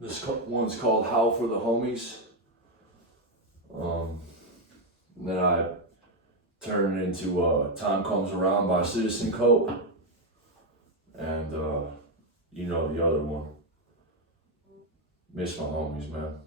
One's called Howl for the Homies. And then I turned it into Time Comes Around by Citizen Cope. And you know the other one. Miss my homies, man.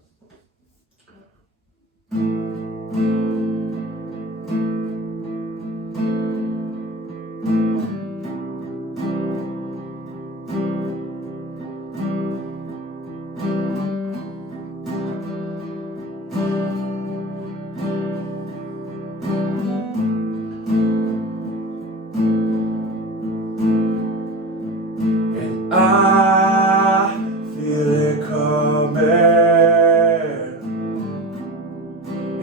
I feel it coming,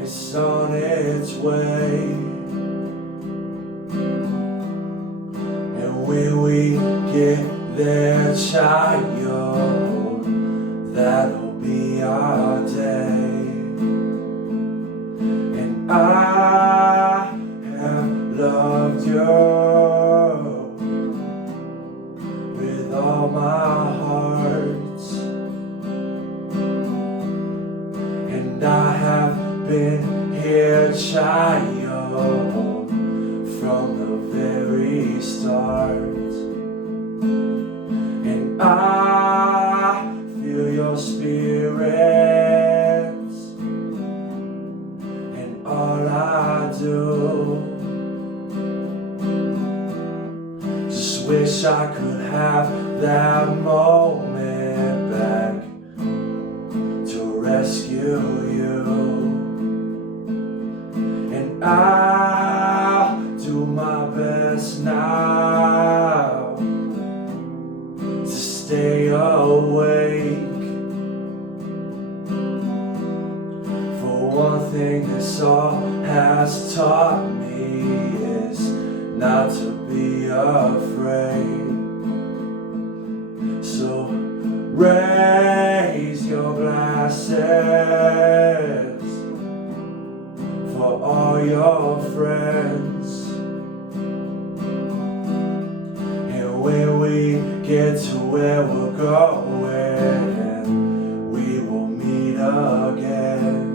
it's on its way, and when we get there, child, that'll be our day. And I have loved you all my heart, and I have been here, child, from the very start. And I feel your spirit, and all I do, just wish I could have that moment back to rescue you. And I'll do my best now to stay awake. For one thing this all has taught me is not to be afraid. So raise your glasses for all your friends, and when we get to where we're going, we will meet again.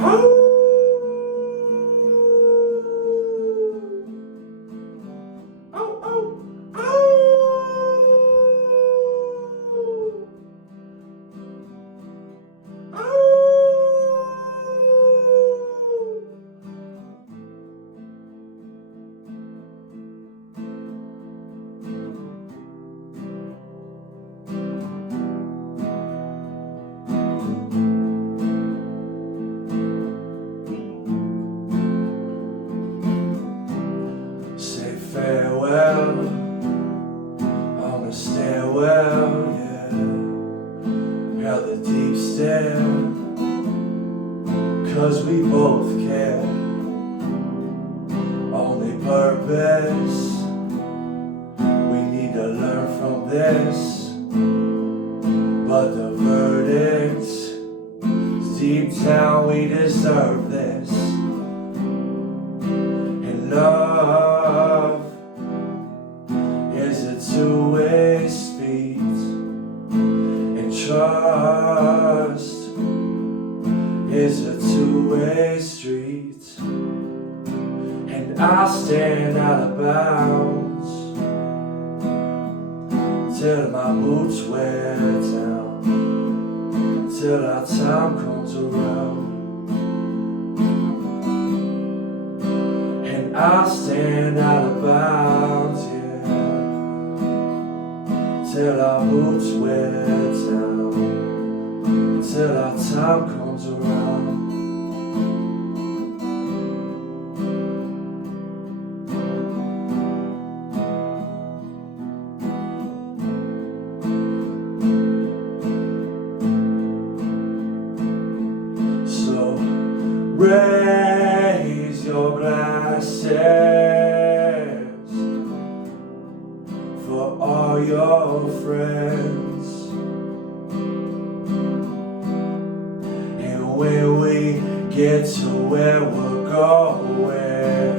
Oh. Farewell on the stairwell, yeah, held the deep stare, 'cause we both care. Only purpose, we need to learn from this, but the verdict is deep down we deserve this. And love is a two-way street, and trust is a two-way street. And I stand out of bounds till my boots wear down, till our time comes around. And I stand out of bounds, till our boots wear down, till our time comes around. So raise your glasses for all your friends, and when we get to where we're going,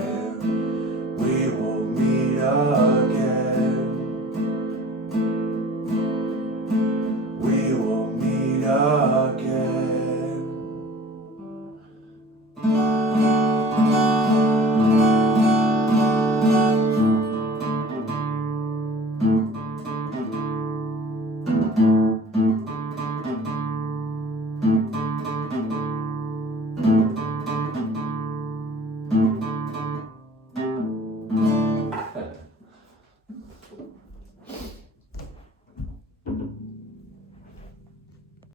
we will meet again. Bye.